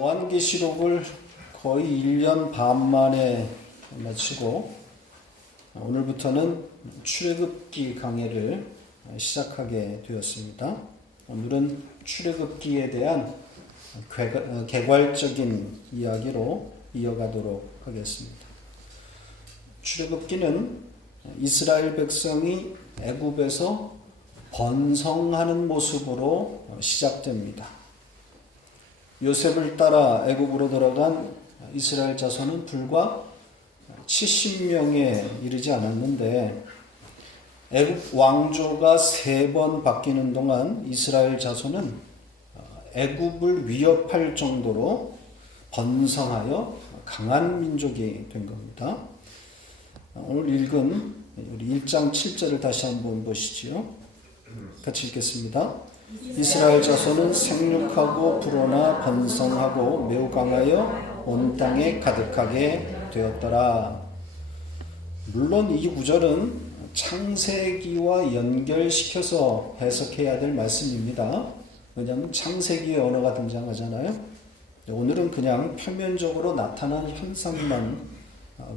요한계시록을 거의 1년 반 만에 마치고 오늘부터는 출애굽기 강해를 시작하게 되었습니다. 오늘은 출애굽기에 대한 개괄적인 이야기로 이어가도록 하겠습니다. 출애굽기는 이스라엘 백성이 애굽에서 번성하는 모습으로 시작됩니다. 요셉을 따라 애굽으로 들어간 이스라엘 자손은 불과 70명에 이르지 않았는데 애굽 왕조가 3번 바뀌는 동안 이스라엘 자손은 애굽을 위협할 정도로 번성하여 강한 민족이 된 겁니다. 오늘 읽은 우리 1장 7절을 다시 한번 보시죠. 같이 읽겠습니다. 이스라엘 자손은 생육하고 불어나 번성하고 매우 강하여 온 땅에 가득하게 되었더라. 물론 이 구절은 창세기와 연결시켜서 해석해야 될 말씀입니다. 왜냐하면 창세기의 언어가 등장하잖아요. 오늘은 그냥 표면적으로 나타난 현상만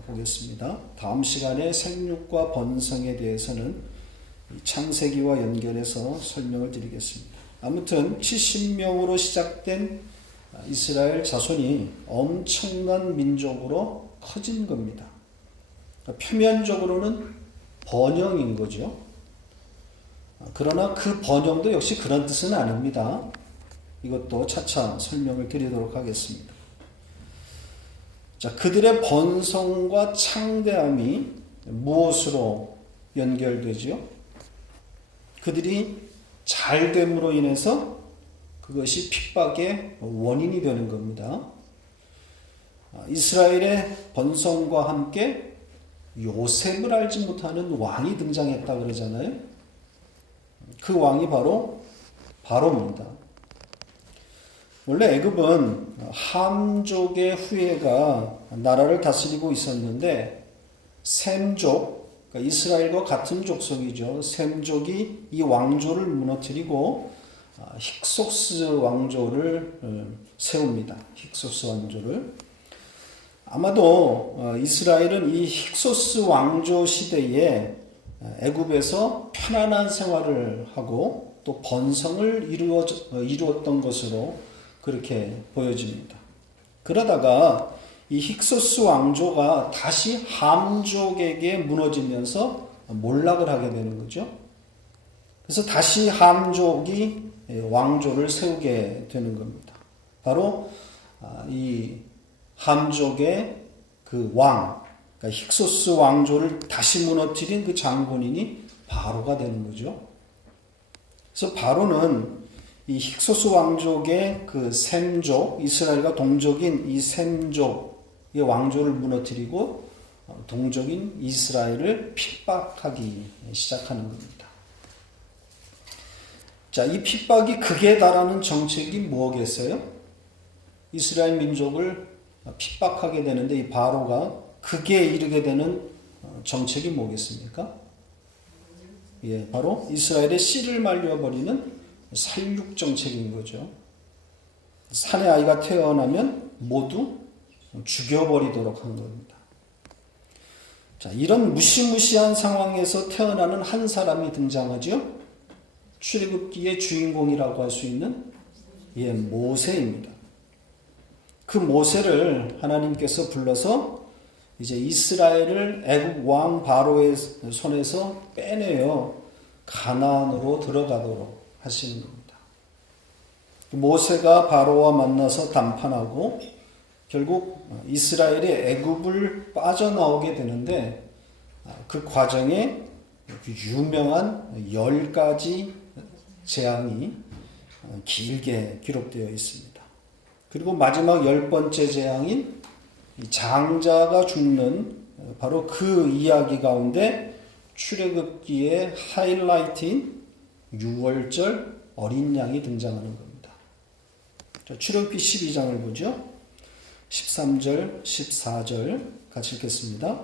보겠습니다. 다음 시간에 생육과 번성에 대해서는 창세기와 연결해서 설명을 드리겠습니다. 아무튼 70명으로 시작된 이스라엘 자손이 엄청난 민족으로 커진 겁니다. 표면적으로는 번영인 거죠. 그러나 그 번영도 역시 그런 뜻은 아닙니다. 이것도 차차 설명을 드리도록 하겠습니다. 자, 그들의 번성과 창대함이 무엇으로 연결되죠? 그들이 잘됨으로 인해서 그것이 핍박의 원인이 되는 겁니다. 이스라엘의 번성과 함께 요셉을 알지 못하는 왕이 등장했다 그러잖아요. 그 왕이 바로 바로입니다. 원래 애굽은 함족의 후예가 나라를 다스리고 있었는데 셈족, 그러니까 이스라엘과 같은 족속이죠. 셈족이 이 왕조를 무너뜨리고 힉소스 왕조를 세웁니다. 힉소스 왕조를. 아마도 이스라엘은 이 힉소스 왕조 시대에 애굽에서 편안한 생활을 하고 또 번성을 이루었던 것으로 그렇게 보여집니다. 그러다가 이 힉소스 왕조가 다시 함족에게 무너지면서 몰락을 하게 되는 거죠. 그래서 다시 함족이 왕조를 세우게 되는 겁니다. 바로 이 함족의 그 왕, 그러니까 힉소스 왕조를 다시 무너뜨린 그 장본인이 바로가 되는 거죠. 그래서 바로는 이 힉소스 왕족의 그 셈족, 이스라엘과 동족인 이 셈족의 왕조를 무너뜨리고 동족인 이스라엘을 핍박하기 시작하는 겁니다. 자, 이 핍박이 극에 달하는 정책이 뭐겠어요? 이스라엘 민족을 핍박하게 되는데 이 바로가 극에 이르게 되는 정책이 뭐겠습니까? 예, 바로 이스라엘의 씨를 말려버리는 살육 정책인 거죠. 산의 아이가 태어나면 모두 죽여버리도록 한 겁니다. 자, 이런 무시무시한 상황에서 태어나는 한 사람이 등장하죠. 출애굽기의 주인공이라고 할 수 있는 모세입니다. 그 모세를 하나님께서 불러서 이제 이스라엘을 애굽 왕 바로의 손에서 빼내어 가나안으로 들어가도록 하시는 겁니다. 모세가 바로와 만나서 담판하고 결국 이스라엘이 애굽을 빠져나오게 되는데 그 과정에 유명한 10가지 재앙이 길게 기록되어 있습니다. 그리고 마지막 10번째 재앙인 장자가 죽는 바로 그 이야기 가운데 출애굽기의 하이라이트인 6월절 어린 양이 등장하는 겁니다. 자, 출애굽기 12장을 보죠. 13절, 14절 같이 읽겠습니다.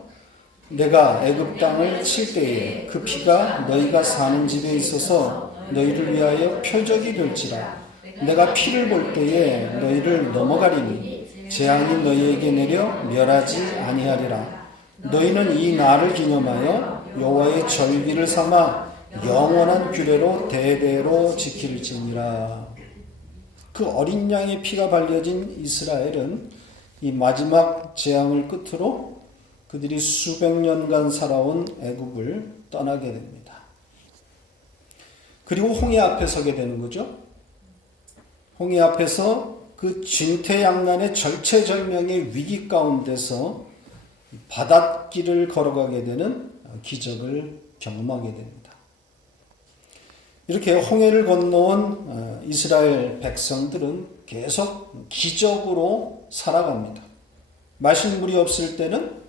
내가 애굽 땅을 칠 때에 그 피가 너희가 사는 집에 있어서 너희를 위하여 표적이 될지라. 내가 피를 볼 때에 너희를 넘어가리니 재앙이 너희에게 내려 멸하지 아니하리라. 너희는 이 날을 기념하여 여호와의 절기를 삼아 영원한 규례로 대대로 지킬지니라. 그 어린 양의 피가 발려진 이스라엘은 이 마지막 재앙을 끝으로 그들이 수백 년간 살아온 애굽을 떠나게 됩니다. 그리고 홍해 앞에 서게 되는 거죠. 홍해 앞에서 그 진퇴양난의 절체절명의 위기 가운데서 바닷길을 걸어가게 되는 기적을 경험하게 됩니다. 이렇게 홍해를 건너온 이스라엘 백성들은 계속 기적으로 살아갑니다. 마실 물이 없을 때는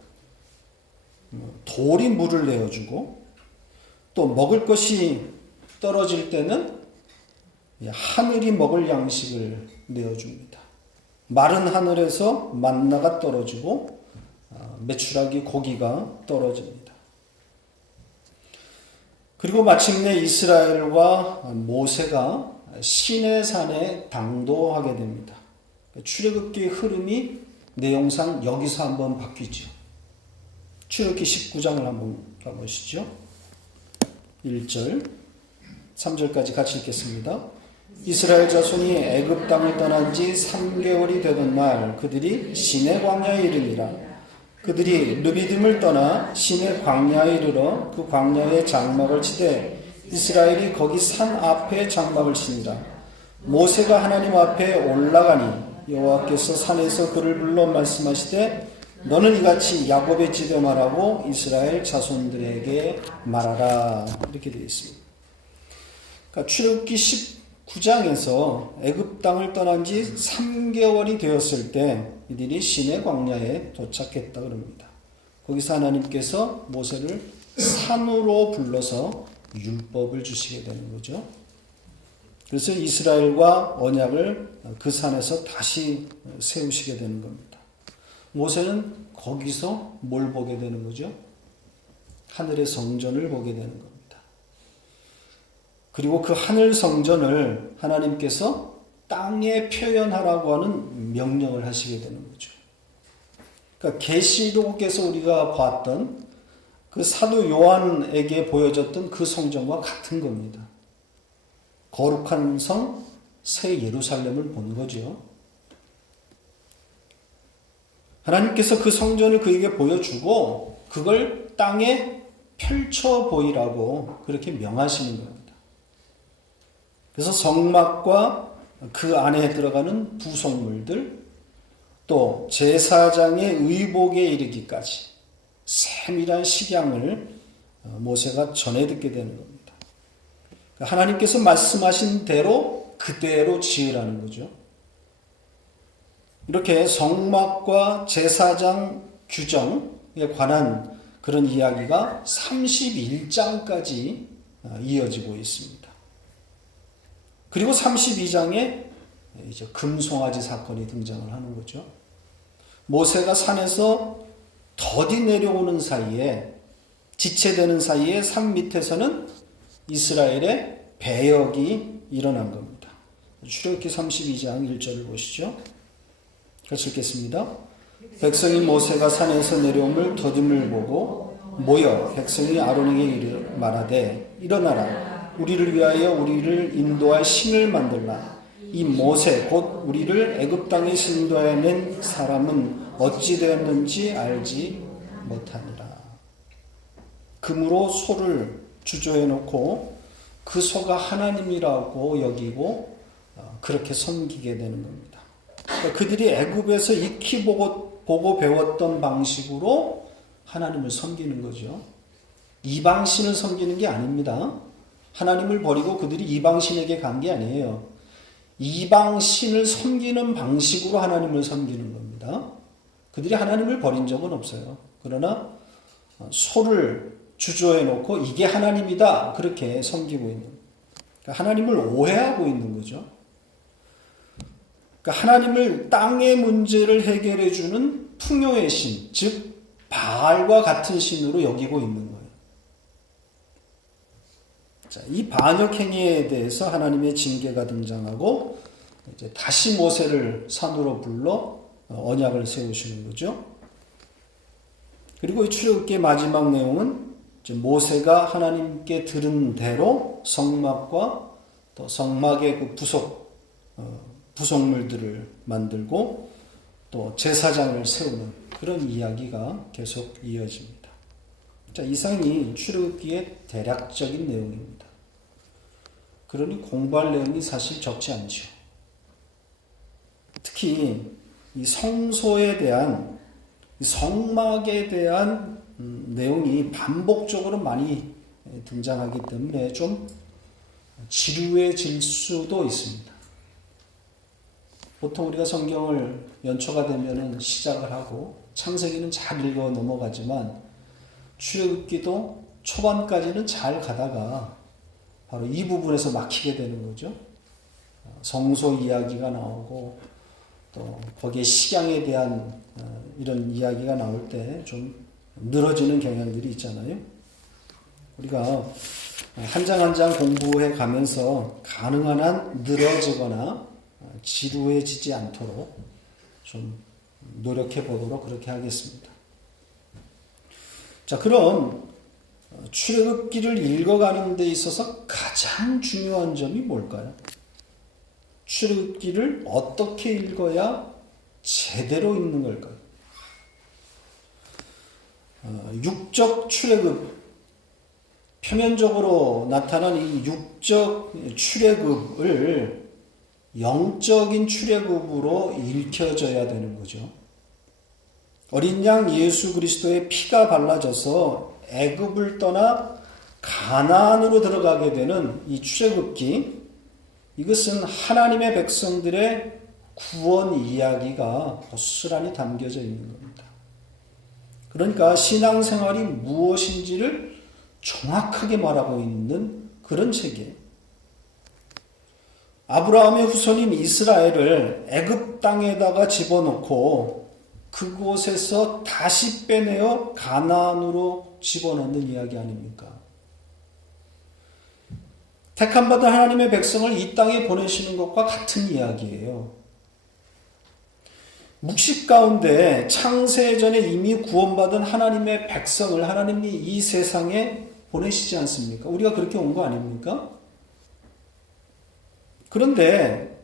돌이 물을 내어주고, 또 먹을 것이 떨어질 때는 하늘이 먹을 양식을 내어줍니다. 마른 하늘에서 만나가 떨어지고 메추라기 고기가 떨어집니다. 그리고 마침내 이스라엘과 모세가 시내산에 당도하게 됩니다. 출애굽기의 흐름이 내용상 여기서 한번 바뀌죠. 출애굽기 19장을 한번 가보시죠. 1절, 3절까지 같이 읽겠습니다. 이스라엘 자손이 애굽 땅을 떠난 지 3개월이 되던 날 그들이 시내 광야에 이르니라. 그들이 르비딤을 떠나 시내 광야에 이르러 그 광야에 장막을 치되 이스라엘이 거기 산 앞에 장막을 치니라. 모세가 하나님 앞에 올라가니 여호와께서 산에서 그를 불러 말씀하시되 너는 이같이 야곱의 집에 말하고 이스라엘 자손들에게 말하라. 이렇게 되어 있습니다. 그러니까 출애굽기 19장에서 애굽 땅을 떠난 지 3개월이 되었을 때 이들이 시내 광야에 도착했다 그럽니다. 거기서 하나님께서 모세를 산으로 불러서 율법을 주시게 되는 거죠. 그래서 이스라엘과 언약을 그 산에서 다시 세우시게 되는 겁니다. 모세는 거기서 뭘 보게 되는 거죠? 하늘의 성전을 보게 되는 겁니다. 그리고 그 하늘 성전을 하나님께서 땅에 표현하라고 하는 명령을 하시게 되는 거죠. 그러니까 계시록에서 우리가 봤던 그 사도 요한에게 보여졌던 그 성전과 같은 겁니다. 거룩한 성, 새 예루살렘을 본 거죠. 하나님께서 그 성전을 그에게 보여주고 그걸 땅에 펼쳐 보이라고 그렇게 명하시는 겁니다. 그래서 성막과 그 안에 들어가는 부속물들, 또 제사장의 의복에 이르기까지 세밀한 식양을 모세가 전해 듣게 되는 겁니다. 하나님께서 말씀하신 대로 그대로 지으라는 거죠. 이렇게 성막과 제사장 규정에 관한 그런 이야기가 31장까지 이어지고 있습니다. 그리고 32장에 이제 금송아지 사건이 등장을 하는 거죠. 모세가 산에서 더디 내려오는 사이에, 지체되는 사이에 산 밑에서는 이스라엘의 배역이 일어난 겁니다. 출애굽기 32장 1절을 보시죠. 같이 읽겠습니다. 백성이 모세가 산에서 내려옴을 더듬을 보고 모여 백성이 아론에게 말하되 일어나라. 우리를 위하여 우리를 인도할 신을 만들라. 이 모세 곧 우리를 애굽 땅에서 인도하여 낸 사람은 어찌 되었는지 알지 못하니라. 금으로 소를 주조해 놓고 그 소가 하나님이라고 여기고 그렇게 섬기게 되는 겁니다. 그러니까 그들이 애굽에서 익히 보고 배웠던 방식으로 하나님을 섬기는 거죠. 이방신을 섬기는 게 아닙니다. 하나님을 버리고 그들이 이방신에게 간 게 아니에요. 이방신을 섬기는 방식으로 하나님을 섬기는 겁니다. 그들이 하나님을 버린 적은 없어요. 그러나 소를 주조해 놓고 이게 하나님이다 그렇게 섬기고 있는, 그러니까 하나님을 오해하고 있는 거죠. 그러니까 하나님을 땅의 문제를 해결해 주는 풍요의 신, 즉 바알과 같은 신으로 여기고 있는 거예요. 자, 이 반역 행위에 대해서 하나님의 징계가 등장하고 이제 다시 모세를 산으로 불러 언약을 세우시는 거죠. 그리고 이 출애굽기의 마지막 내용은 이제 모세가 하나님께 들은 대로 성막과 또 성막의 그 부속물들을 만들고 또 제사장을 세우는 그런 이야기가 계속 이어집니다. 자, 이상이 출애굽기의 대략적인 내용입니다. 그러니 공부할 내용이 사실 적지 않죠. 특히 이 성소에 대한 성막에 대한 내용이 반복적으로 많이 등장하기 때문에 좀 지루해질 수도 있습니다. 보통 우리가 성경을 연초가 되면은 시작을 하고 창세기는 잘 읽어 넘어가지만 출애굽기도 초반까지는 잘 가다가 바로 이 부분에서 막히게 되는 거죠. 성소 이야기가 나오고 또 거기에 식양에 대한 이런 이야기가 나올 때 좀 늘어지는 경향들이 있잖아요. 우리가 한 장 한 장 공부해 가면서 가능한 한 늘어지거나 지루해지지 않도록 좀 노력해 보도록 그렇게 하겠습니다. 자, 그럼 출애굽기를 읽어가는 데 있어서 가장 중요한 점이 뭘까요? 출애굽기를 어떻게 읽어야 제대로 읽는 걸까요? 육적 출애굽, 표면적으로 나타난 이 육적 출애굽을 영적인 출애굽으로 읽혀져야 되는 거죠. 어린 양 예수 그리스도의 피가 발라져서 애굽을 떠나 가나안으로 들어가게 되는 이 출애굽기, 이것은 하나님의 백성들의 구원 이야기가 고스란히 담겨져 있는 겁니다. 그러니까 신앙생활이 무엇인지를 정확하게 말하고 있는 그런 책이에요. 아브라함의 후손인 이스라엘을 애굽 땅에다가 집어넣고 그곳에서 다시 빼내어 가나안으로 집어넣는 이야기 아닙니까? 택함받은 하나님의 백성을 이 땅에 보내시는 것과 같은 이야기예요. 묵식 가운데 창세전에 이미 구원받은 하나님의 백성을 하나님이 이 세상에 보내시지 않습니까? 우리가 그렇게 온 거 아닙니까? 그런데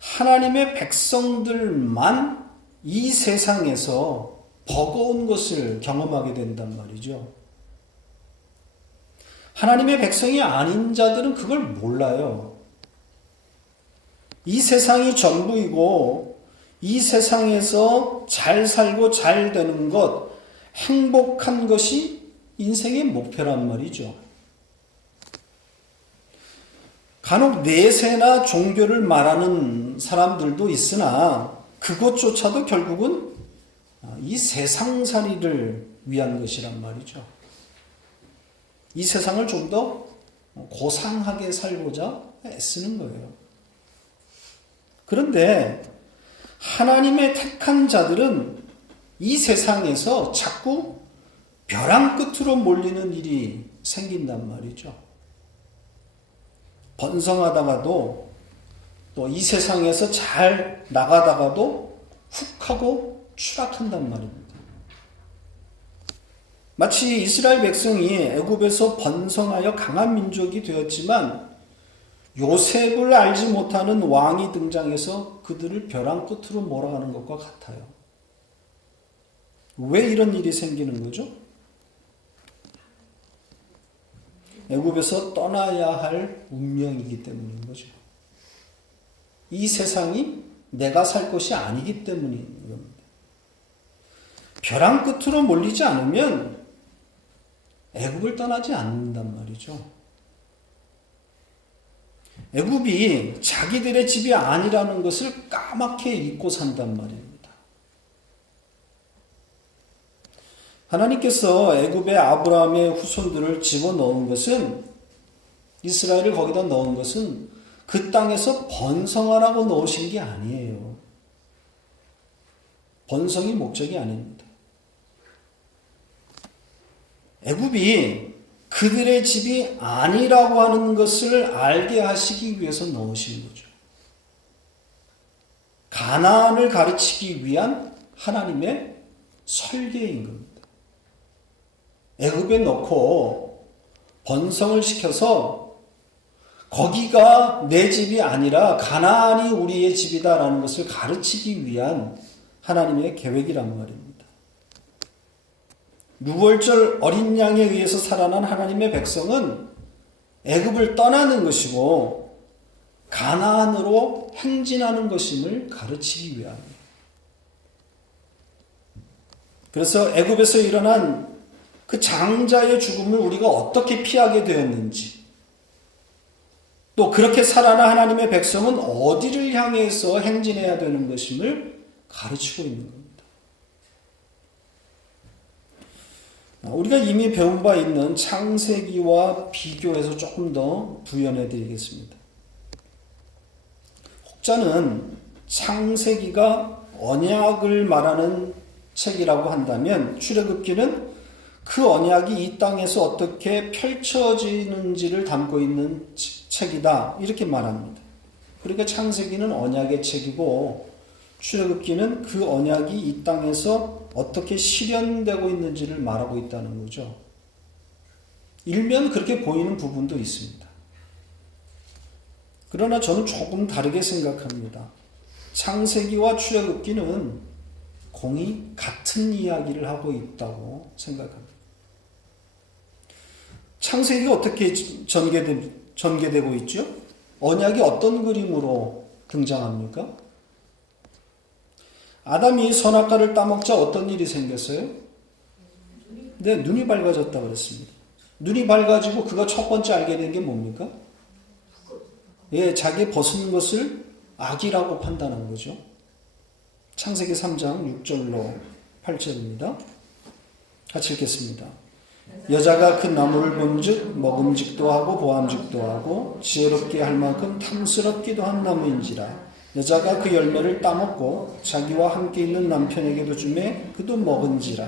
하나님의 백성들만 이 세상에서 버거운 것을 경험하게 된단 말이죠. 하나님의 백성이 아닌 자들은 그걸 몰라요. 이 세상이 전부이고 이 세상에서 잘 살고 잘 되는 것, 행복한 것이 인생의 목표란 말이죠. 간혹 내세나 종교를 말하는 사람들도 있으나 그것조차도 결국은 이 세상살이를 위한 것이란 말이죠. 이 세상을 좀 더 고상하게 살고자 애쓰는 거예요. 그런데 하나님의 택한 자들은 이 세상에서 자꾸 벼랑 끝으로 몰리는 일이 생긴단 말이죠. 번성하다가도 또 이 세상에서 잘 나가다가도 훅 하고 추락한단 말입니다. 마치 이스라엘 백성이 애굽에서 번성하여 강한 민족이 되었지만 요셉을 알지 못하는 왕이 등장해서 그들을 벼랑 끝으로 몰아가는 것과 같아요. 왜 이런 일이 생기는 거죠? 애굽에서 떠나야 할 운명이기 때문인 거죠. 이 세상이 내가 살 것이 아니기 때문인 겁니다. 벼랑 끝으로 몰리지 않으면 애굽을 떠나지 않는단 말이죠. 애굽이 자기들의 집이 아니라는 것을 까맣게 잊고 산단 말입니다. 하나님께서 애굽의 아브라함의 후손들을 집어넣은 것은, 이스라엘을 거기다 넣은 것은 그 땅에서 번성하라고 넣으신 게 아니에요. 번성이 목적이 아닙니다. 애굽이 그들의 집이 아니라고 하는 것을 알게 하시기 위해서 넣으신 거죠. 가나안을 가르치기 위한 하나님의 설계인 겁니다. 애굽에 넣고 번성을 시켜서 거기가 내 집이 아니라 가나안이 우리의 집이다라는 것을 가르치기 위한 하나님의 계획이란 말입니다. 유월절 어린 양에 의해서 살아난 하나님의 백성은 애굽을 떠나는 것이고 가나안으로 행진하는 것임을 가르치기 위함이에요. 그래서 애굽에서 일어난 그 장자의 죽음을 우리가 어떻게 피하게 되었는지, 또 그렇게 살아난 하나님의 백성은 어디를 향해서 행진해야 되는 것임을 가르치고 있는 겁니다. 우리가 이미 배운 바 있는 창세기와 비교해서 조금 더 부연해 드리겠습니다. 혹자는 창세기가 언약을 말하는 책이라고 한다면 출애굽기는 그 언약이 이 땅에서 어떻게 펼쳐지는지를 담고 있는 책이다 이렇게 말합니다. 그러니까 창세기는 언약의 책이고 출애굽기는 그 언약이 이 땅에서 어떻게 실현되고 있는지를 말하고 있다는 거죠. 일면 그렇게 보이는 부분도 있습니다. 그러나 저는 조금 다르게 생각합니다. 창세기와 출애굽기는 공이 같은 이야기를 하고 있다고 생각합니다. 창세기가 어떻게 전개되고 있죠? 언약이 어떤 그림으로 등장합니까? 아담이 선악과를 따먹자 어떤 일이 생겼어요? 네, 눈이 밝아졌다 그랬습니다. 눈이 밝아지고 그가 첫 번째 알게 된 게 뭡니까? 예, 자기 벗은 것을 악이라고 판단한 거죠. 창세기 3장 6절로 8절입니다. 같이 읽겠습니다. 여자가 그 나무를 본즉 먹음직도 하고 보암직도 하고 지혜롭게 할 만큼 탐스럽기도 한 나무인지라. 여자가 그 열매를 따먹고 자기와 함께 있는 남편에게도 주매 그도 먹은지라.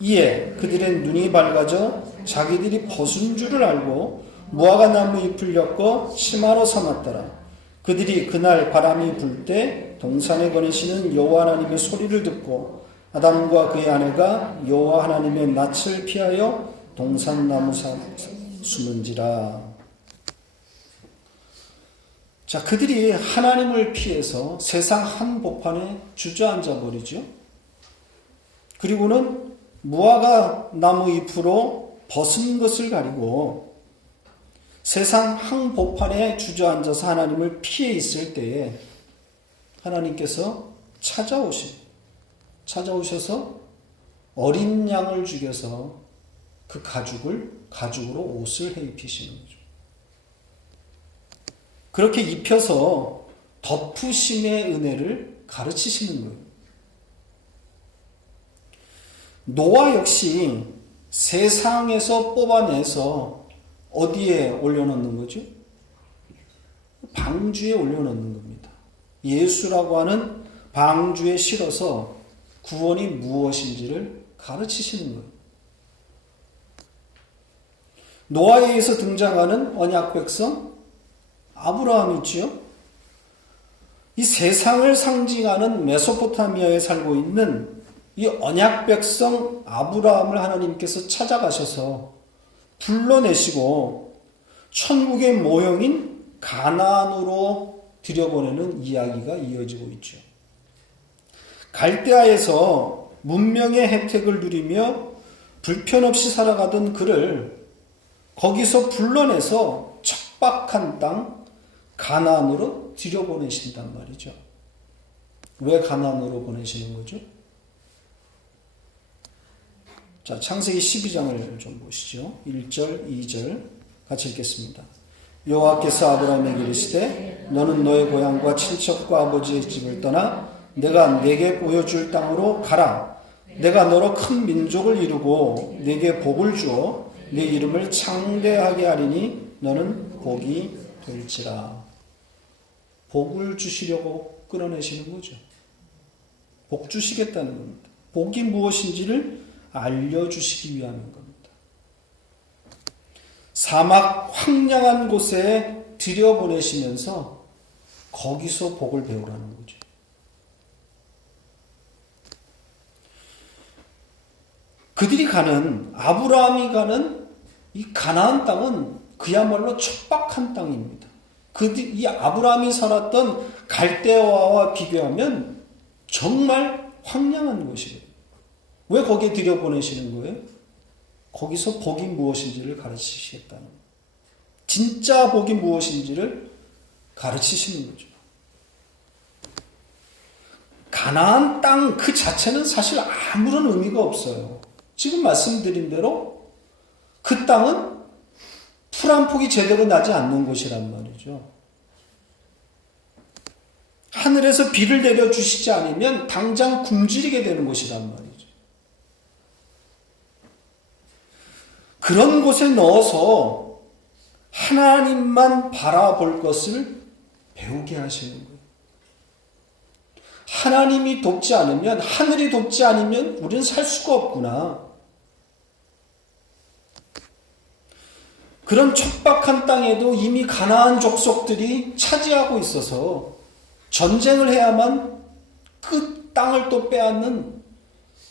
이에 그들의 눈이 밝아져 자기들이 벗은 줄을 알고 무화과 나무 잎을 엮어 치마로 삼았더라. 그들이 그날 바람이 불 때 동산에 거니시는 여호와 하나님의 소리를 듣고 아담과 그의 아내가 여호와 하나님의 낯을 피하여 동산나무 숨은지라. 자, 그들이 하나님을 피해서 세상 한복판에 주저앉아 버리죠. 그리고는 무화과 나무 잎으로 벗은 것을 가리고 세상 한복판에 주저앉아서 하나님을 피해 있을 때에 하나님께서 찾아오셔서 어린 양을 죽여서 그 가죽으로 옷을 해 입히시는 거죠. 그렇게 입혀서 덮으심의 은혜를 가르치시는 거예요. 노아 역시 세상에서 뽑아내서 어디에 올려놓는 거죠? 방주에 올려놓는 겁니다. 예수라고 하는 방주에 실어서 구원이 무엇인지를 가르치시는 거예요. 노아에 의해서 등장하는 언약 백성 아브라함이지요. 이 세상을 상징하는 메소포타미아에 살고 있는 이 언약 백성 아브라함을 하나님께서 찾아가셔서 불러내시고 천국의 모형인 가나안으로 들여보내는 이야기가 이어지고 있죠. 갈대아에서 문명의 혜택을 누리며 불편 없이 살아가던 그를 거기서 불러내서 척박한 땅 가나안으로 들여보내신단 말이죠. 왜 가나안으로 보내시는 거죠? 자, 창세기 12장을 좀 보시죠. 1절, 2절 같이 읽겠습니다. 여호와께서 아브라함에게 이르시되 너는 너의 고향과 친척과 아버지의 집을 떠나 내가 네게 보여줄 땅으로 가라. 내가 너로 큰 민족을 이루고 네게 복을 주어 네 이름을 창대하게 하리니 너는 복이 될지라. 복을 주시려고 끌어내시는 거죠. 복 주시겠다는 겁니다. 복이 무엇인지를 알려주시기 위함인 겁니다. 사막 황량한 곳에 들여보내시면서 거기서 복을 배우라는 거죠. 그들이 가는, 아브라함이 가는 이 가나안 땅은 그야말로 척박한 땅입니다. 이 아브라함이 살았던 갈대아와 비교하면 정말 황량한 곳이에요. 왜 거기에 들여보내시는 거예요? 거기서 복이 무엇인지를 가르치시겠다는 거예요. 진짜 복이 무엇인지를 가르치시는 거죠. 가나안 땅 그 자체는 사실 아무런 의미가 없어요. 지금 말씀드린 대로 그 땅은 풀 한 폭이 제대로 나지 않는 곳이란 말이죠. 하늘에서 비를 내려주시지 않으면 당장 굶주리게 되는 곳이란 말이죠. 그런 곳에 넣어서 하나님만 바라볼 것을 배우게 하시는 거예요. 하나님이 돕지 않으면, 하늘이 돕지 않으면 우리는 살 수가 없구나. 그런 척박한 땅에도 이미 가나안 족속들이 차지하고 있어서 전쟁을 해야만 그 땅을 또 빼앗는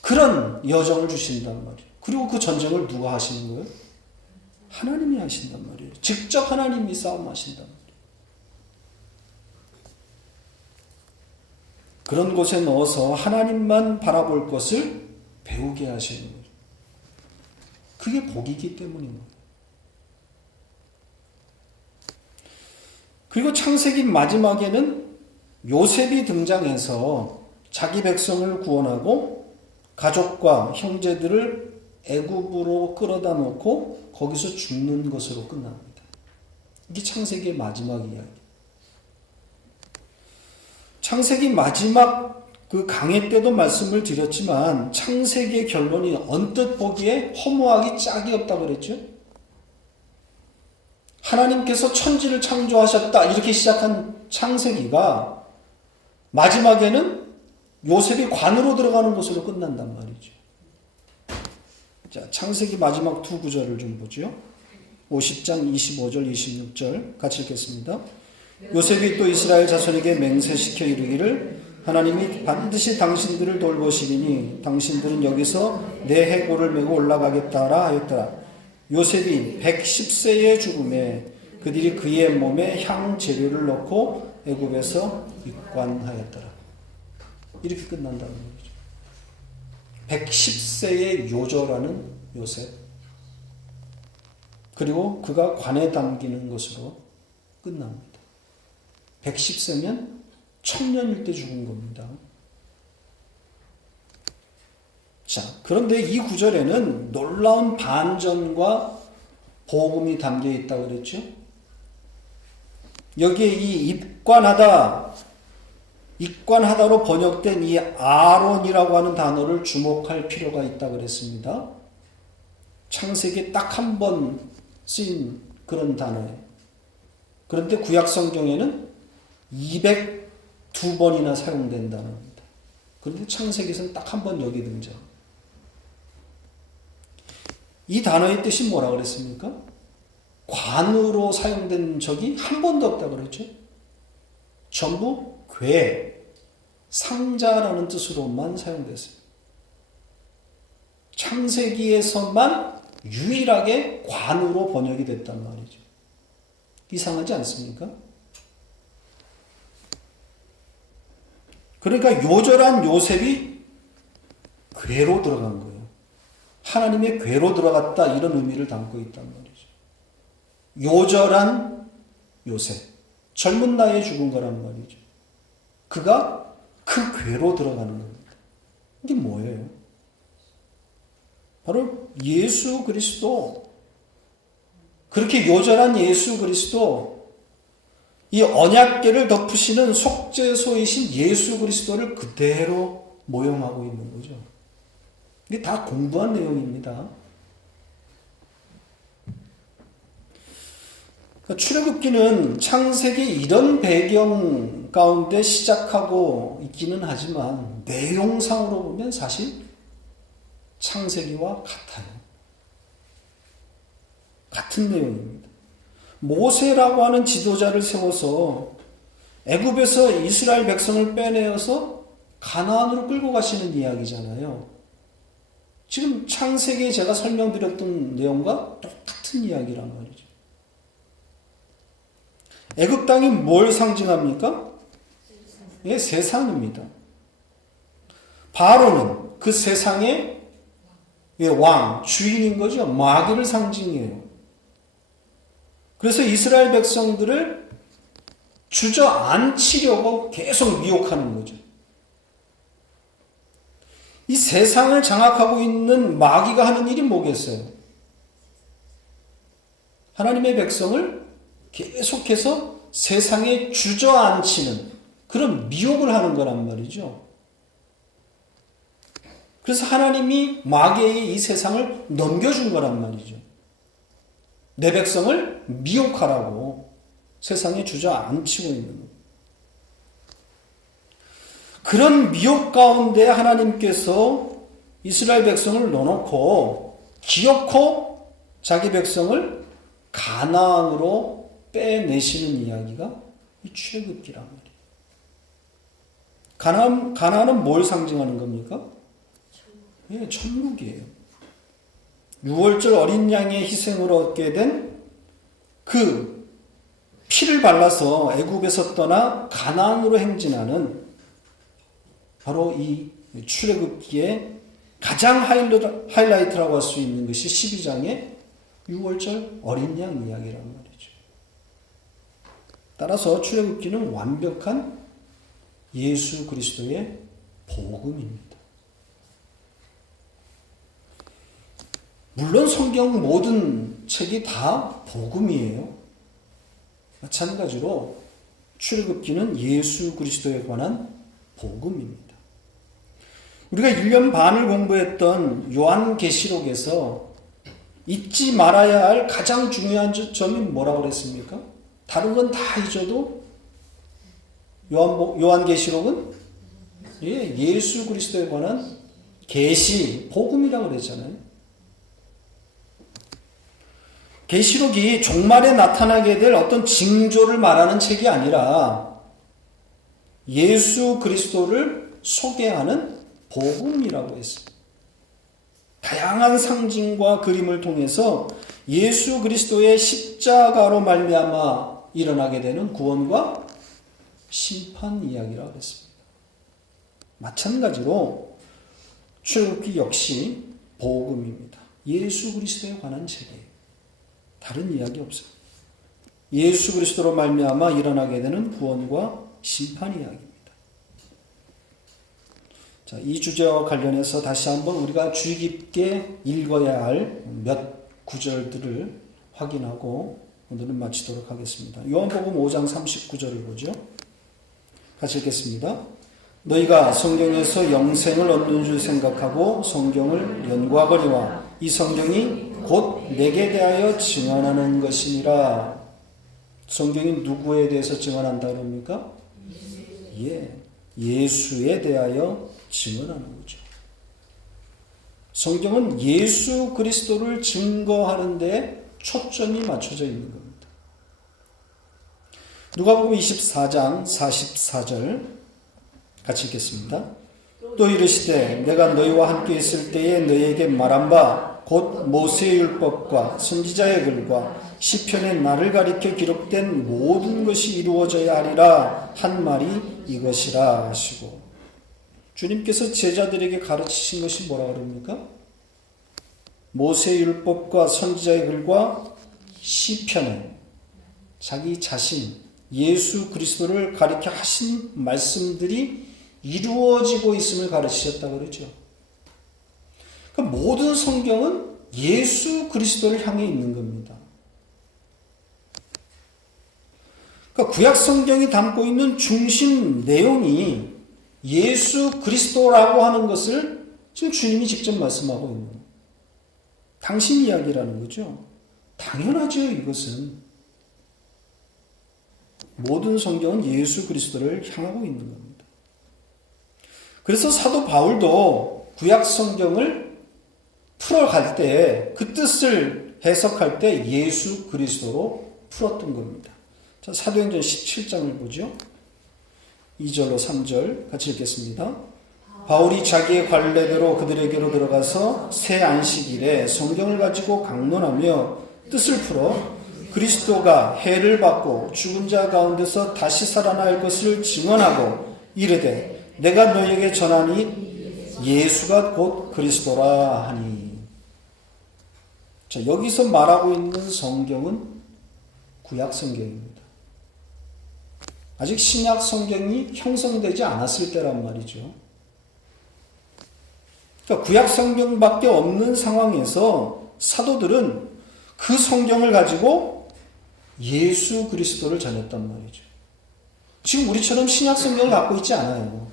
그런 여정을 주신단 말이에요. 그리고 그 전쟁을 누가 하시는 거예요? 하나님이 하신단 말이에요. 직접 하나님이 싸움하신단 말이에요. 그런 곳에 넣어서 하나님만 바라볼 것을 배우게 하시는 거예요. 그게 복이기 때문입니다. 그리고 창세기 마지막에는 요셉이 등장해서 자기 백성을 구원하고 가족과 형제들을 애굽으로 끌어다 놓고 거기서 죽는 것으로 끝납니다. 이게 창세기의 마지막 이야기. 창세기 마지막 그 강해 때도 말씀을 드렸지만 창세기의 결론이 언뜻 보기에 허무하기 짝이 없다고 그랬죠. 하나님께서 천지를 창조하셨다 이렇게 시작한 창세기가 마지막에는 요셉이 관으로 들어가는 것으로 끝난단 말이죠. 자, 창세기 마지막 두 구절을 좀 보죠. 50장 25절 26절 같이 읽겠습니다. 요셉이 또 이스라엘 자손에게 맹세시켜 이르기를 하나님이 반드시 당신들을 돌보시리니 당신들은 여기서 내 해골을 메고 올라가겠다라 하였더라. 요셉이 110세의 죽음에 그들이 그의 몸에 향 재료를 넣고 애굽에서 입관하였더라. 이렇게 끝난다는 거죠. 110세의 요절하는 요셉. 그리고 그가 관에 담기는 것으로 끝납니다. 110세면 청년일 때 죽은 겁니다. 자, 그런데 이 구절에는 놀라운 반전과 복음이 담겨 있다고 그랬죠? 여기에 이 입관하다로 번역된 이 아론이라고 하는 단어를 주목할 필요가 있다고 그랬습니다. 창세기에 딱 한 번 쓰인 그런 단어예요. 그런데 구약 성경에는 202번이나 사용된 단어입니다. 그런데 창세기에서는 딱 한 번 여기 등장. 이 단어의 뜻이 뭐라고 그랬습니까? 관으로 사용된 적이 한 번도 없다고 그랬죠? 전부 궤, 상자라는 뜻으로만 사용됐어요. 창세기에서만 유일하게 관으로 번역이 됐단 말이죠. 이상하지 않습니까? 그러니까 요절한 요셉이 궤로 들어간 거예요. 하나님의 궤로 들어갔다 이런 의미를 담고 있단 말이죠. 요절한 요셉, 젊은 나이에 죽은 거란 말이죠. 그가 그 궤로 들어가는 겁니다. 이게 뭐예요? 바로 예수 그리스도. 그렇게 요절한 예수 그리스도, 이 언약궤를 덮으시는 속죄소이신 예수 그리스도를 그대로 모형하고 있는 거죠. 이게 다 공부한 내용입니다. 그러니까 출애굽기는 창세기 이런 배경 가운데 시작하고 있기는 하지만 내용상으로 보면 사실 창세기와 같아요. 같은 내용입니다. 모세라고 하는 지도자를 세워서 애굽에서 이스라엘 백성을 빼내어서 가나안으로 끌고 가시는 이야기잖아요. 지금 창세기에 제가 설명드렸던 내용과 똑같은 이야기란 말이죠. 애굽 땅이 뭘 상징합니까? 예, 세상입니다. 바로는 그 세상의 왕, 주인인 거죠. 마귀를 상징해요. 그래서 이스라엘 백성들을 주저앉히려고 계속 미혹하는 거죠. 이 세상을 장악하고 있는 마귀가 하는 일이 뭐겠어요? 하나님의 백성을 계속해서 세상에 주저앉히는 그런 미혹을 하는 거란 말이죠. 그래서 하나님이 마귀에게 이 세상을 넘겨준 거란 말이죠. 내 백성을 미혹하라고 세상에 주저앉히고 있는 거예요. 그런 미혹 가운데 하나님께서 이스라엘 백성을 넣어놓고 기어코 자기 백성을 가나안으로 빼내시는 이야기가 이 출애굽기란 말이에요. 가나안은 뭘 상징하는 겁니까? 예, 천국이에요. 6월절 어린 양의 희생으로 얻게 된 그 피를 발라서 애굽에서 떠나 가나안으로 행진하는 바로 이 출애굽기의 가장 하이라이트라고 할 수 있는 것이 12장의 6월절 어린 양 이야기란 말이죠. 따라서 출애굽기는 완벽한 예수 그리스도의 복음입니다. 물론 성경 모든 책이 다 복음이에요. 마찬가지로 출애굽기는 예수 그리스도에 관한 복음입니다. 우리가 1년 반을 공부했던 요한계시록에서 잊지 말아야 할 가장 중요한 점이 뭐라고 그랬습니까? 다른 건 다 잊어도 요한계시록은 예수 그리스도에 관한 계시, 복음이라고 그랬잖아요. 계시록이 종말에 나타나게 될 어떤 징조를 말하는 책이 아니라 예수 그리스도를 소개하는 복음이라고 했습니다. 다양한 상징과 그림을 통해서 예수 그리스도의 십자가로 말미암아 일어나게 되는 구원과 심판 이야기라고 했습니다. 마찬가지로 출애굽기 역시 복음입니다. 예수 그리스도에 관한 책이에요. 다른 이야기 없어요. 예수 그리스도로 말미암아 일어나게 되는 구원과 심판 이야기입니다. 자, 이 주제와 관련해서 다시 한번 우리가 주의 깊게 읽어야 할 몇 구절들을 확인하고 오늘은 마치도록 하겠습니다. 요한복음 5장 39절을 보죠. 같이 읽겠습니다. 너희가 성경에서 영생을 얻는 줄 생각하고 성경을 연구하거니와 이 성경이 곧 내게 대하여 증언하는 것이니라. 성경이 누구에 대해서 증언한다 그럽니까? 예수에 대하여 증언하는 거죠. 성경은 예수 그리스도를 증거하는 데 초점이 맞춰져 있는 겁니다. 누가복음 24장 44절 같이 읽겠습니다. 또 이르시되 내가 너희와 함께 있을 때에 너희에게 말한 바 곧 모세의 율법과 선지자의 글과 시편에 나를 가리켜 기록된 모든 것이 이루어져야 하리라 한 말이 이것이라 하시고, 주님께서 제자들에게 가르치신 것이 뭐라 그럽니까? 모세의 율법과 선지자의 글과 시편에 자기 자신 예수 그리스도를 가리켜 하신 말씀들이 이루어지고 있음을 가르치셨다고 그러죠. 그러니까 모든 성경은 예수 그리스도를 향해 있는 겁니다. 그러니까 구약 성경이 담고 있는 중심 내용이 예수 그리스도라고 하는 것을 지금 주님이 직접 말씀하고 있는 거예요. 당신 이야기라는 거죠. 당연하죠. 이것은 모든 성경은 예수 그리스도를 향하고 있는 겁니다. 그래서 사도 바울도 구약 성경을 풀어갈 때 그 뜻을 해석할 때 예수 그리스도로 풀었던 겁니다. 자, 사도행전 17장을 보죠. 2절로 3절 같이 읽겠습니다. 바울이 자기의 관례대로 그들에게로 들어가서 새 안식일에 성경을 가지고 강론하며 뜻을 풀어 그리스도가 해를 받고 죽은 자 가운데서 다시 살아날 것을 증언하고 이르되 내가 너희에게 전하니 예수가 곧 그리스도라 하니. 자, 여기서 말하고 있는 성경은 구약 성경입니다. 아직 신약 성경이 형성되지 않았을 때란 말이죠. 그러니까 구약 성경밖에 없는 상황에서 사도들은 그 성경을 가지고 예수 그리스도를 전했단 말이죠. 지금 우리처럼 신약 성경을 갖고 있지 않아요.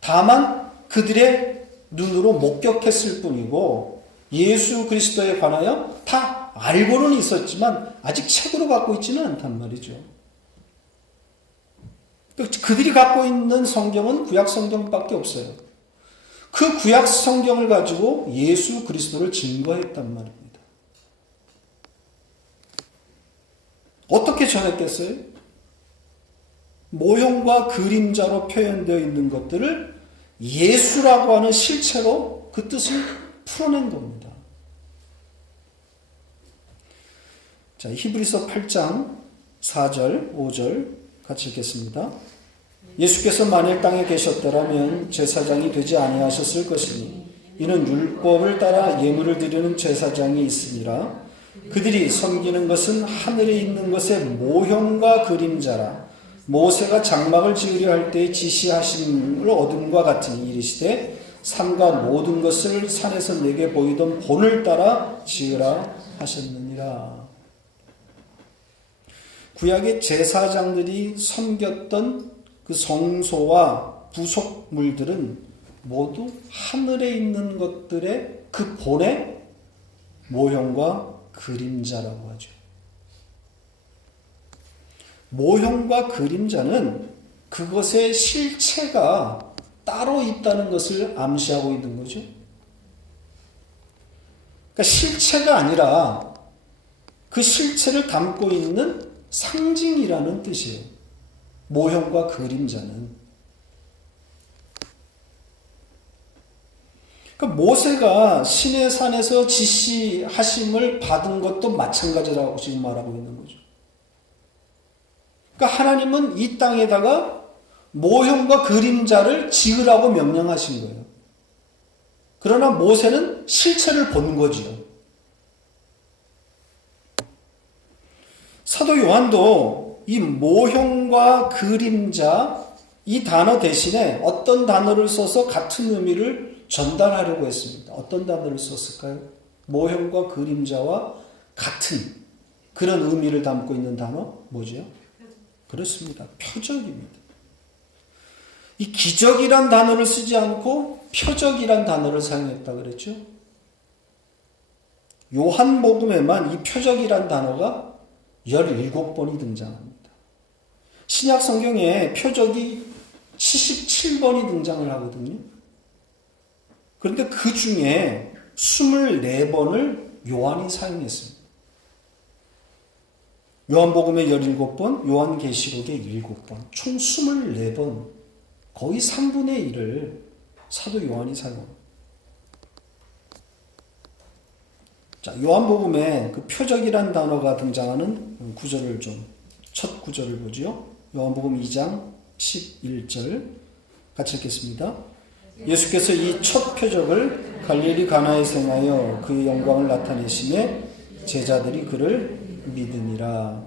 다만 그들의 눈으로 목격했을 뿐이고 예수 그리스도에 관하여 다 알고는 있었지만 아직 책으로 갖고 있지는 않단 말이죠. 그들이 갖고 있는 성경은 구약 성경밖에 없어요. 그 구약 성경을 가지고 예수 그리스도를 증거했단 말입니다. 어떻게 전했겠어요? 모형과 그림자로 표현되어 있는 것들을 예수라고 하는 실체로 그 뜻을 풀어낸 겁니다. 자, 히브리서 8장 4절, 5절 같이 읽겠습니다. 예수께서 만일 땅에 계셨더라면 제사장이 되지 아니하셨을 것이니 이는 율법을 따라 예물을 드리는 제사장이 있으니라. 그들이 섬기는 것은 하늘에 있는 것의 모형과 그림자라. 모세가 장막을 지으려 할 때에 지시하심을 얻음과 같으니 이르시되 산과 모든 것을 산에서 내게 보이던 본을 따라 지으라 하셨느니라. 구약의 제사장들이 섬겼던 그 성소와 부속물들은 모두 하늘에 있는 것들의 그 본의 모형과 그림자라고 하죠. 모형과 그림자는 그것의 실체가 따로 있다는 것을 암시하고 있는 거죠. 그러니까 실체가 아니라 그 실체를 담고 있는 상징이라는 뜻이에요. 모형과 그림자는. 그러니까 모세가 시내산에서 지시하심을 받은 것도 마찬가지라고 지금 말하고 있는 거죠. 그러니까 하나님은 이 땅에다가 모형과 그림자를 지으라고 명령하신 거예요. 그러나 모세는 실체를 본 거지요. 사도 요한도 이 모형과 그림자 이 단어 대신에 어떤 단어를 써서 같은 의미를 전달하려고 했습니다. 어떤 단어를 썼을까요? 모형과 그림자와 같은 그런 의미를 담고 있는 단어 뭐죠? 그렇습니다. 표적입니다. 이 기적이란 단어를 쓰지 않고 표적이란 단어를 사용했다 그랬죠? 요한복음에만 이 표적이란 단어가 17번이 등장합니다. 신약 성경에 표적이 77번이 등장을 하거든요. 그런데 그 중에 24번을 요한이 사용했습니다. 요한복음에 17번, 요한계시록에 7번, 총 24번, 거의 3분의 1을 사도 요한이 사용합니다. 자, 요한복음에 그 표적이란 단어가 등장하는 구절을 첫 구절을 보죠. 요한복음 2장 11절 같이 읽겠습니다. 예수께서 이 첫 표적을 갈릴리 가나에서 행하여 그의 영광을 나타내시매 제자들이 그를 믿으니라.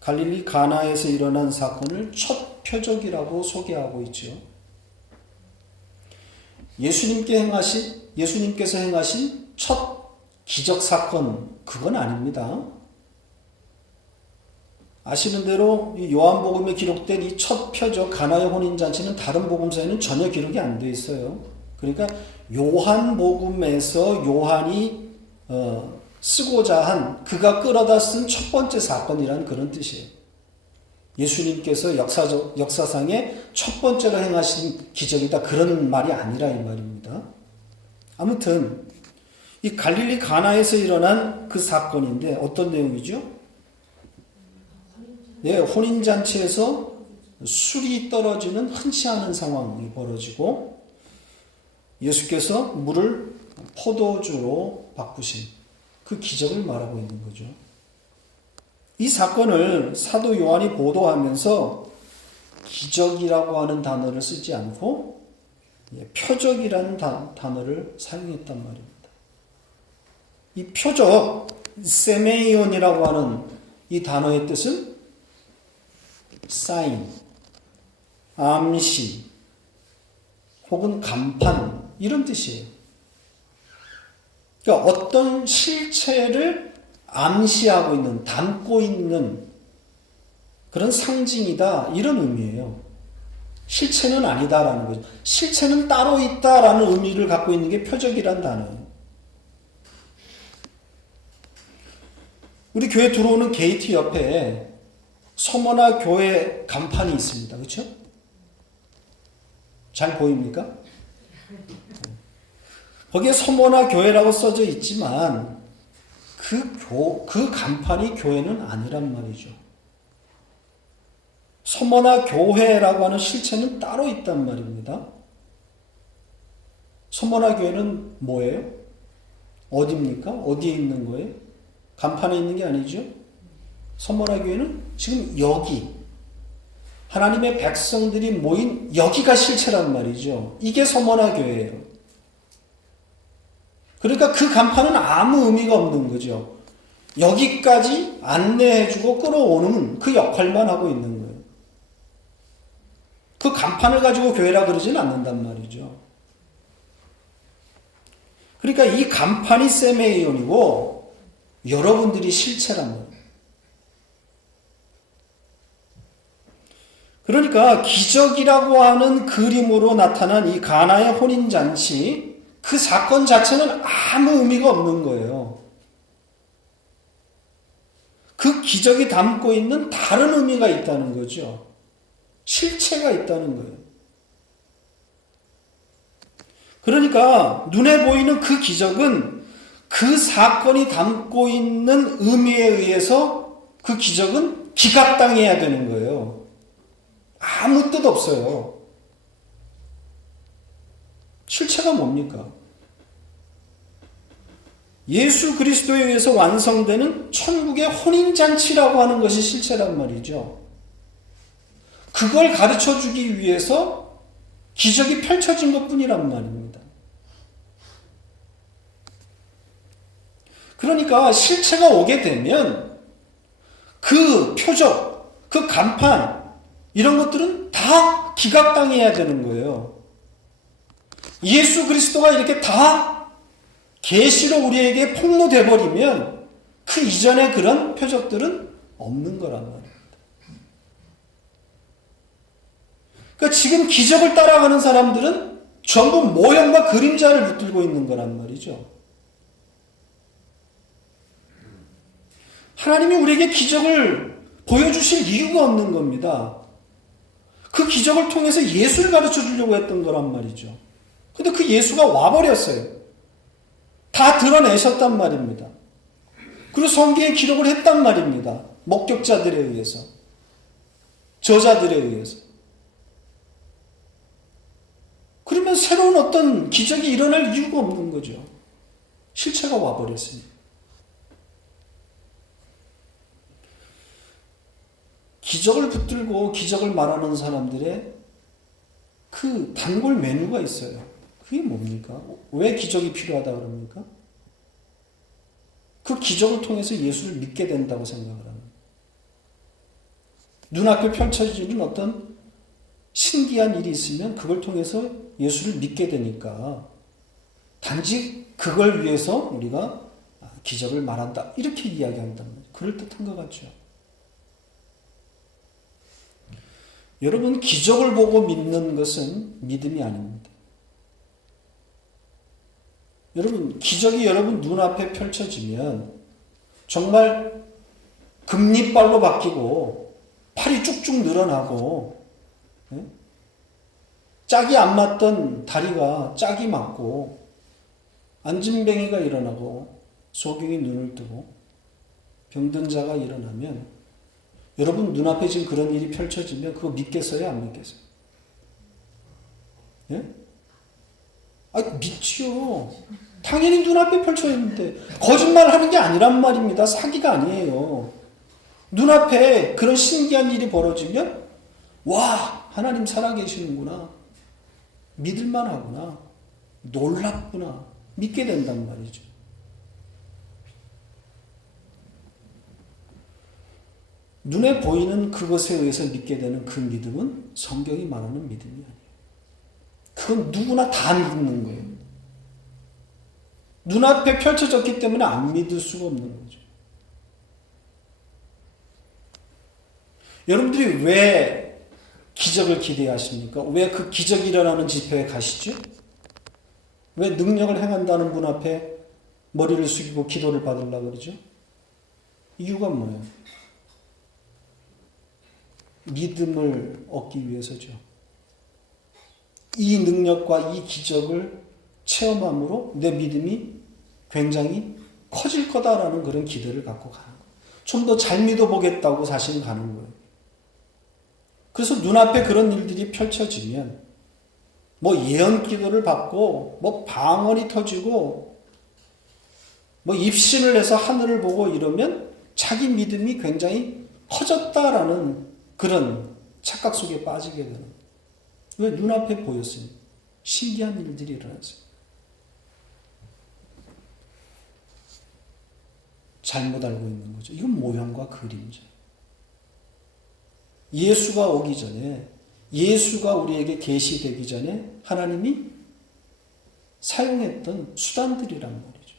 갈릴리 가나에서 일어난 사건을 첫 표적이라고 소개하고 있죠. 예수님께서 행하신 첫 기적 사건, 그건 아닙니다. 아시는 대로 요한복음에 기록된 이 첫 표적 가나의 혼인잔치는 다른 복음서에는 전혀 기록이 안 돼 있어요. 그러니까 요한복음에서 요한이 쓰고자 한, 그가 끌어다 쓴 첫 번째 사건이라는 그런 뜻이에요. 예수님께서 역사상에 첫 번째로 행하신 기적이다, 그런 말이 아니라 이 말입니다. 아무튼 이 갈릴리 가나에서 일어난 그 사건인데 어떤 내용이죠? 네, 혼인잔치에서 술이 떨어지는 흔치 않은 상황이 벌어지고 예수께서 물을 포도주로 바꾸신 그 기적을 말하고 있는 거죠. 이 사건을 사도 요한이 보도하면서 기적이라고 하는 단어를 쓰지 않고 표적이라는 단어를 사용했단 말입니다. 이 표적, 세메이온이라고 하는 이 단어의 뜻은 사인, 암시, 혹은 간판 이런 뜻이에요. 그러니까 어떤 실체를 암시하고 있는, 담고 있는 그런 상징이다 이런 의미예요. 실체는 아니다라는 거죠. 실체는 따로 있다라는 의미를 갖고 있는 게 표적이란 단어예요. 우리 교회 들어오는 게이트 옆에 서머나 교회 간판이 있습니다. 그렇죠? 잘 보입니까? 거기에 서머나 교회라고 써져 있지만 그 간판이 교회는 아니란 말이죠. 서머나 교회라고 하는 실체는 따로 있단 말입니다. 서머나 교회는 뭐예요? 어디입니까? 어디에 있는 거예요? 간판에 있는 게 아니죠. 서머나 교회는 지금 여기 하나님의 백성들이 모인 여기가 실체란 말이죠. 이게 서머나 교회예요. 그러니까 그 간판은 아무 의미가 없는 거죠. 여기까지 안내해주고 끌어오는 그 역할만 하고 있는 거예요. 그 간판을 가지고 교회라 그러지는 않는단 말이죠. 그러니까 이 간판이 세메이온이고 여러분들이 실체란 말이에요. 그러니까 기적이라고 하는 그림으로 나타난 이 가나의 혼인잔치, 그 사건 자체는 아무 의미가 없는 거예요. 그 기적이 담고 있는 다른 의미가 있다는 거죠. 실체가 있다는 거예요. 그러니까 눈에 보이는 그 기적은 그 사건이 담고 있는 의미에 의해서 그 기적은 기각당해야 되는 거예요. 아무 뜻 없어요. 실체가 뭡니까? 예수 그리스도에 의해서 완성되는 천국의 혼인잔치라고 하는 것이 실체란 말이죠. 그걸 가르쳐 주기 위해서 기적이 펼쳐진 것뿐이란 말입니다. 그러니까 실체가 오게 되면 그 표적, 그 간판 이런 것들은 다 기각당해야 되는 거예요. 예수 그리스도가 이렇게 다 계시로 우리에게 폭로돼 버리면 그 이전에 그런 표적들은 없는 거란 말입니다. 그러니까 지금 기적을 따라가는 사람들은 전부 모형과 그림자를 붙들고 있는 거란 말이죠. 하나님이 우리에게 기적을 보여주실 이유가 없는 겁니다. 그 기적을 통해서 예수를 가르쳐 주려고 했던 거란 말이죠. 근데 그 예수가 와버렸어요. 다 드러내셨단 말입니다. 그리고 성경에 기록을 했단 말입니다. 목격자들에 의해서. 저자들에 의해서. 그러면 새로운 어떤 기적이 일어날 이유가 없는 거죠. 실체가 와버렸으니까. 기적을 붙들고 기적을 말하는 사람들의 그 단골 메뉴가 있어요. 그게 뭡니까? 왜 기적이 필요하다 그럽니까? 그 기적을 통해서 예수를 믿게 된다고 생각을 하는. 눈앞에 펼쳐지는 어떤 신기한 일이 있으면 그걸 통해서 예수를 믿게 되니까 단지 그걸 위해서 우리가 기적을 말한다. 이렇게 이야기한단 말이에요. 그럴듯한 것 같죠. 여러분, 기적을 보고 믿는 것은 믿음이 아닙니다. 여러분, 기적이 여러분 눈앞에 펼쳐지면 정말 금리발로 바뀌고 팔이 쭉쭉 늘어나고 짝이 안 맞던 다리가 짝이 맞고 안진뱅이가 일어나고 소경이 눈을 뜨고 병든 자가 일어나면 여러분 눈앞에 지금 그런 일이 펼쳐지면 그거 믿겠어요? 안 믿겠어요? 예? 아, 믿지요. 당연히 눈앞에 펼쳐있는데 거짓말하는 게 아니란 말입니다. 사기가 아니에요. 눈앞에 그런 신기한 일이 벌어지면 와, 하나님 살아계시는구나. 믿을만하구나. 놀랍구나. 믿게 된단 말이죠. 눈에 보이는 그것에 의해서 믿게 되는 그 믿음은 성경이 말하는 믿음이 아니에요. 그건 누구나 다 믿는 거예요. 눈앞에 펼쳐졌기 때문에 안 믿을 수가 없는 거죠. 여러분들이 왜 기적을 기대하십니까? 왜 그 기적이 일어나는 집회에 가시죠? 왜 능력을 행한다는 분 앞에 머리를 숙이고 기도를 받으려고 그러죠? 이유가 뭐예요? 믿음을 얻기 위해서죠. 이 능력과 이 기적을 체험함으로 내 믿음이 굉장히 커질 거다라는 그런 기대를 갖고 가는 거예요. 좀 더 잘 믿어보겠다고 사실은 가는 거예요. 그래서 눈앞에 그런 일들이 펼쳐지면 뭐 예언 기도를 받고 뭐 방언이 터지고 뭐 입신을 해서 하늘을 보고 이러면 자기 믿음이 굉장히 커졌다라는 그런 착각 속에 빠지게 되는 거예요. 왜? 눈앞에 보였으니 신기한 일들이 일어났어요. 잘못 알고 있는 거죠. 이건 모형과 그림자. 예수가 오기 전에, 예수가 우리에게 계시되기 전에 하나님이 사용했던 수단들이란 말이죠.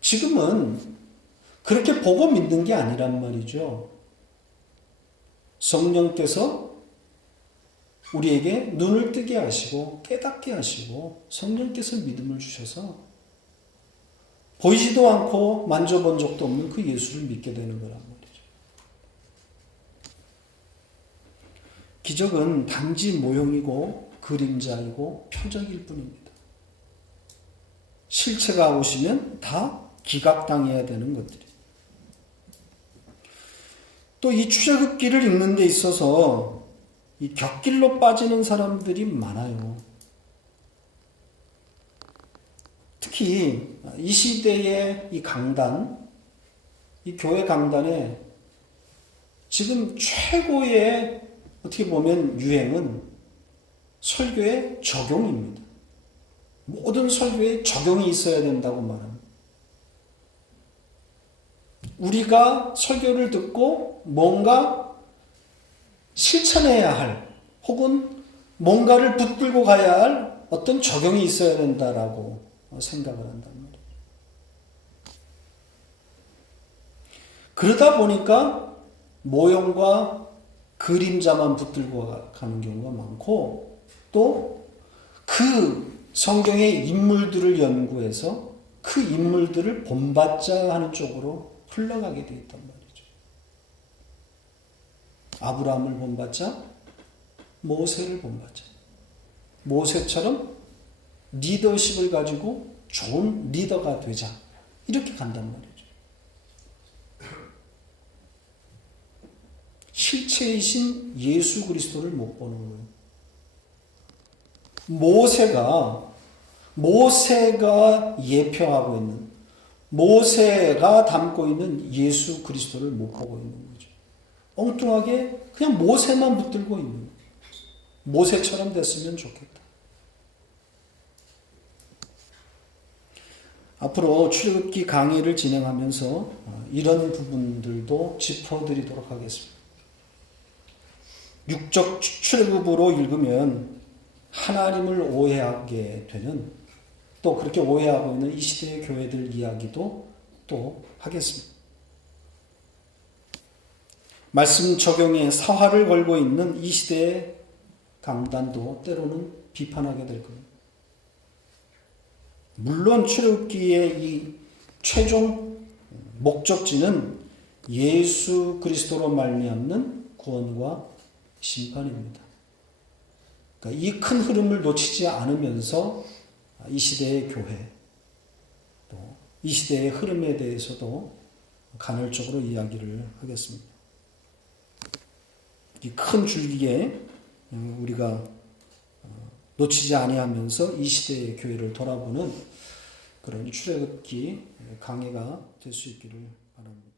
지금은 그렇게 보고 믿는 게 아니란 말이죠. 성령께서 우리에게 눈을 뜨게 하시고 깨닫게 하시고 성령께서 믿음을 주셔서 보이지도 않고 만져본 적도 없는 그 예수를 믿게 되는 거란 말이죠. 기적은 단지 모형이고 그림자이고 표적일 뿐입니다. 실체가 오시면 다 기각당해야 되는 것들이. 또 이 출애굽기를 읽는 데 있어서 이 곁길로 빠지는 사람들이 많아요. 특히 이 시대의 이 강단, 이 교회 강단에 지금 최고의 어떻게 보면 유행은 설교의 적용입니다. 모든 설교에 적용이 있어야 된다고 말합니다. 우리가 설교를 듣고 뭔가 실천해야 할 혹은 뭔가를 붙들고 가야 할 어떤 적용이 있어야 된다라고 생각을 한단 말이에요. 그러다 보니까 모형과 그림자만 붙들고 가는 경우가 많고 또 그 성경의 인물들을 연구해서 그 인물들을 본받자 하는 쪽으로 흘러가게 되어 있단 말이죠. 아브라함을 본받자, 모세를 본받자. 모세처럼 리더십을 가지고 좋은 리더가 되자. 이렇게 간단 말이죠. 실체이신 예수 그리스도를 못 보는 거예요. 모세가 예표하고 있는, 모세가 담고 있는 예수 그리스도를 못 보고 있는 거죠. 엉뚱하게 그냥 모세만 붙들고 있는 거예요. 모세처럼 됐으면 좋겠다. 앞으로 출애굽기 강의를 진행하면서 이런 부분들도 짚어드리도록 하겠습니다. 육적 출애굽으로 읽으면 하나님을 오해하게 되는, 또 그렇게 오해하고 있는 이 시대의 교회들 이야기도 또 하겠습니다. 말씀 적용에 사활을 걸고 있는 이 시대의 강단도 때로는 비판하게 될 겁니다. 물론 출애굽기의 이 최종 목적지는 예수 그리스도로 말미암는 구원과 심판입니다. 그러니까 이 큰 흐름을 놓치지 않으면서 이 시대의 교회, 또 이 시대의 흐름에 대해서도 간헐적으로 이야기를 하겠습니다. 이 큰 줄기에 우리가 놓치지 아니하면서 이 시대의 교회를 돌아보는 그런 출애굽기 강해가 될 수 있기를 바랍니다.